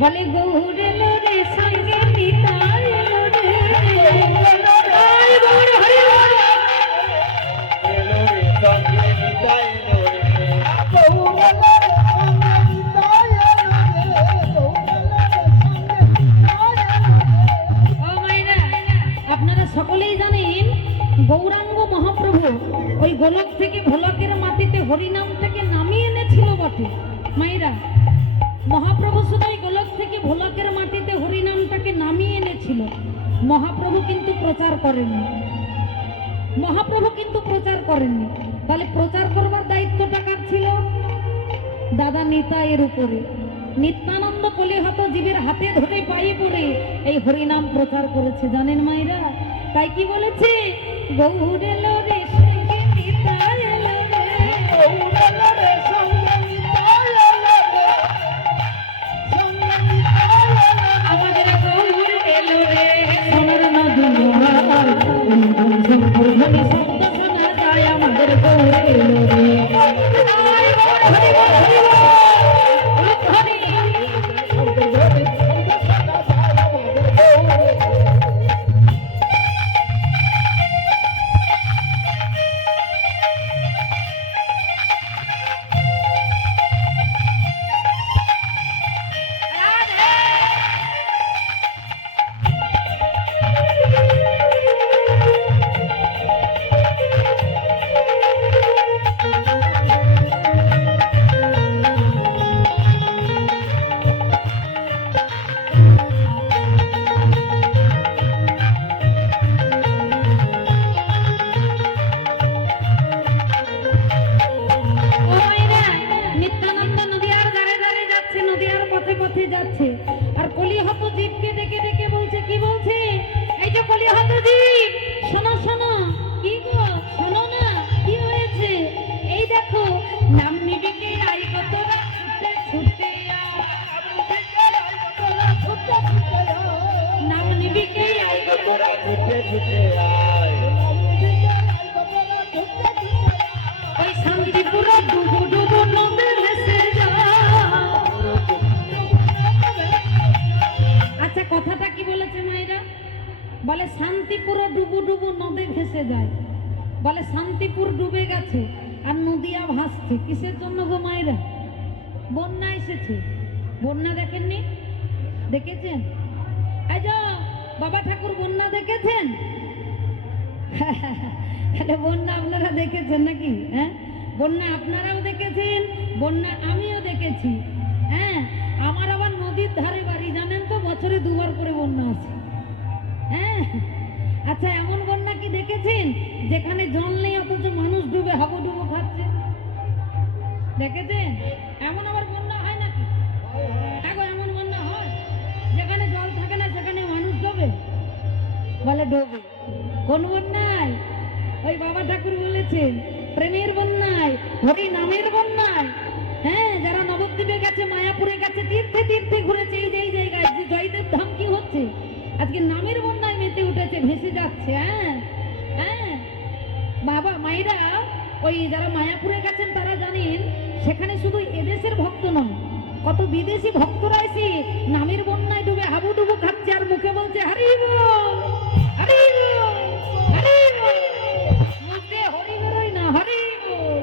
বলে গৌর এলো রে সঙ্গে নিতাই এলো রে গৌর হরি বল এলো রে সঙ্গে নিতাই এলো রে গৌর এলো রে সঙ্গে নিতাই এলো রে গৌর এলো রে সঙ্গে নিতাই এলো রে। ও মায়েরা, আপনারা সকলেই জানেন গৌরাঙ্গ মহাপ্রভু ওই গোলক থেকে ভোলকের মাটিতে হরিনামটাকে নামিয়ে এনেছিল বটে। মায়েরা, মহাপ্রভু শুধু ওই গোলক থেকে ভোলকের মাটিতে হরিনামটাকে নামিয়ে এনেছিল, মহাপ্রভু কিন্তু প্রচার করেননি। মহাপ্রভু কিন্তু প্রচার করেননি। তাহলে প্রচার করবার দায়িত্বটা কার ছিল? দাদা নিতাইয়ের উপরে। নিত্যানন্দ কলিহত জীবের হাতে ধরে পায়ে পড়ে এই হরিনাম প্রচার করেছে, জানেন মায়েরা? তাই কি বলেছে? গৌর এলো রে সঙ্গে নিতাই এলো রে গৌর এলো রে সঙ্গে নিতাই এলো রে সঙ্গে নিতাই এলো রে। আমাদের গৌর এলো রে সোনার নদুয়ার কুঞ্জন শঙ্কর ধ্বনি শব্দ শোনা যায় আমাদের গৌর এলো রে আয় গৌর হরি বল হরি বল রূপ হরি সঙ্গে ধরে সঙ্গে সদা সারা আমাদের গৌর এলো রে। ও মায়েরা, নিত্যানন্দ নদিয়ার ধারে ধারে যাচ্ছে, নদিয়ার পথে পথে যাচ্ছে, আর কলিহত জীবকে ডেকে ডেকে বলছে, কি বলছে? এই যে কলিহত জীব, শোনো শোনো। কি গো, শোনো না, কি হয়েছে? এই দেখো, নাম নিবি কে আই গো তোরা ছুটে ছুটে নাম নিবি কে আই গো তোরা ছুটে ছুটে আয় ওই শান্তিপুর ডুবু ডুবু নদে ভেসে যা। আচ্ছা, কথাটা কি বলেছে মায়েরা? বলে শান্তিপুর ডুবু ডুবু নদে ভেসে যায়। বলে শান্তিপুর ডুবে গেছে আর নদিয়া ভাসছে। কিসের জন্য গো মায়েরা? বন্যা এসেছে। বন্যা দেখেননি? দেখেছেন? এই যে বাবা ঠাকুর, বন্যা দেখেছেন? তাহলে বন্যা আপনারা দেখেছেন নাকি? হ্যাঁ, বন্যা আপনারাও দেখেছেন, বন্যা আমিও দেখেছি। হ্যাঁ, আমার আবার নদীর ধারে বাড়ি, জানেন তো, বছরে দুবার করে বন্যা আছে। হ্যাঁ, আচ্ছা, এমন বন্যা কি দেখেছেন যেখানে জল নেই অথচ মানুষ ডুবে হাবুডুবু খাচ্ছে? দেখেছেন? এমন আবার বন্যা হয় নাকি? দেখো, এমন বন্যা হয় যেখানে জল থাকে না, সেখানে মানুষ ডোবে। বলে ডোবে। কোন বন্যায়? ওই বাবা ঠাকুর বলেছেন, প্রেমের বন্যায়, হরি নামের বন্যায়। হ্যাঁ, যারা নবদ্বীপে গেছে, মায়াপুরে গেছে, তীর্থে তীর্থে ঘুরেছে, এই যে এই জায়গায় যে জয়দেব ধাম কি হচ্ছে, আজকে নামের বন্যায় মেতে উঠেছে, ভেসে যাচ্ছে। হ্যাঁ হ্যাঁ, বাবা মায়েরা, ওই যারা মায়াপুরে গেছেন তারা জানেন, সেখানে শুধু এদেশের ভক্ত নয়, কত বিদেশি ভক্তরা এসে নামের বন্যায় ডুবে হাবুডুবু খাচ্ছে আর মুখে বলছে হরি বল হরি বল হরি বল। মুখে হরি বেরোয় না, হরি বল।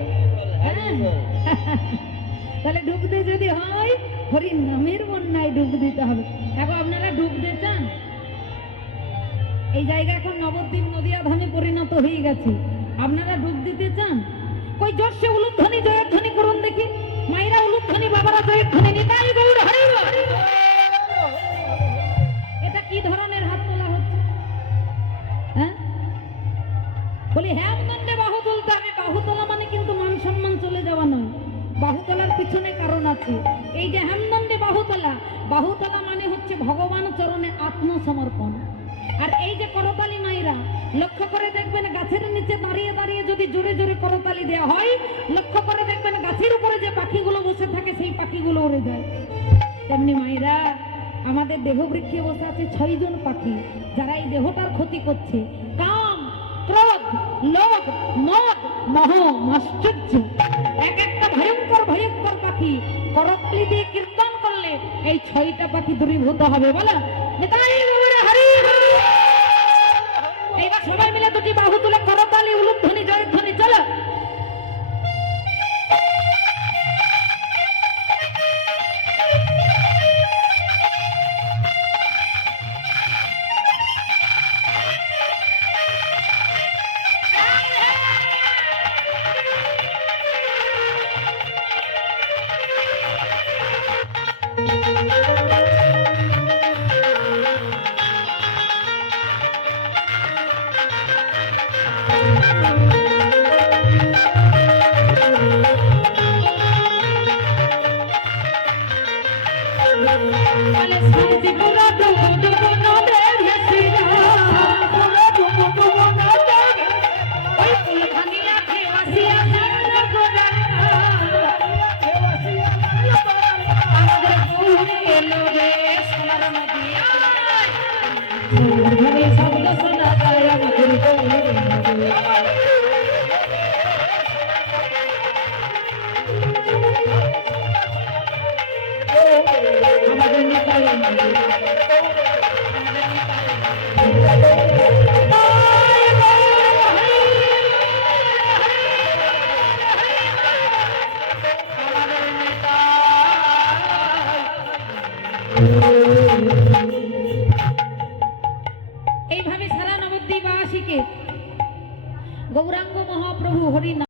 তাহলে ডুবতে যদি হয়, হরি নামের বন্যায় ডুব দিতে হবে। এখন আপনারা ডুবতে চান? এই জায়গা এখন নবদ্বীপ নদিয়া ধামে পরিণত হয়ে গেছে। আপনারা ডুব দিতে চান? কই জোরসে উলুধ্বনি জয়ধ্বনি করুন দেখি। মায়েরা উলুধ্বনি, বাবারা জয়ধ্বনি। নিতাই গৌর হরি বল। এটা কি ধরনের হাত তোলা হচ্ছে? হ্যাঁ, বলি হেমদণ্ডে বাহু তুলতে হবে। বাহু তোলা মানে কিন্তু মান সম্মান চলে যাওয়া নয়। বাহু তোলার পিছনে কারণ আছে। এই যে হেমদণ্ডে বাহু তোলা মানে হচ্ছে ভগবান চরণে আত্মসমর্পণ। আর এই যে করতালি মায়েরা, লক্ষ্য করে দেখবেন গাছের নিচে দাঁড়িয়ে দাঁড়িয়ে যদি জোরে জোরে করতালি দেওয়া হয়, লক্ষ্য করে দেখবেন গাছের উপরে যে পাখিগুলো বসে থাকে সেই পাখিগুলো উড়ে যায়। তেমনি মায়েরা, আমাদের দেহবৃক্ষে বসে আছে 6 জন পাখি, যারা এই দেহটার ক্ষতি করছে। কাম, ক্রোধ, লোভ, মদ, মোহ, আশ্চর্য, এক একটা ভয়ঙ্কর ভয়ঙ্কর পাখি পাখি করকলি দিয়ে কীর্তন করলে এই 6টা পাখি দূরীভূত হবে। বলো নিতাই গৌর হরি বল। এইবার সবাই মিলে দুটি বাহু তুলে করতালি উলুধ্বনি জয়ধ্বনি চলো। বলে শান্তি পুরা দুগুণ ভেসিরা ওই ফুল ভাঙিয়া খেবাসিয়া নারদ গোরাঙ্গা আমাদের গৌর এলো রে সোনার নদিয়ায় ঘরে শব্দ শোনা যায় আমাদের গৌর এলো রে। আমাদের নিতাই এইভাবে সারা নবদ্বীপবাসীকে গৌরাঙ্গ মহাপ্রভু হরি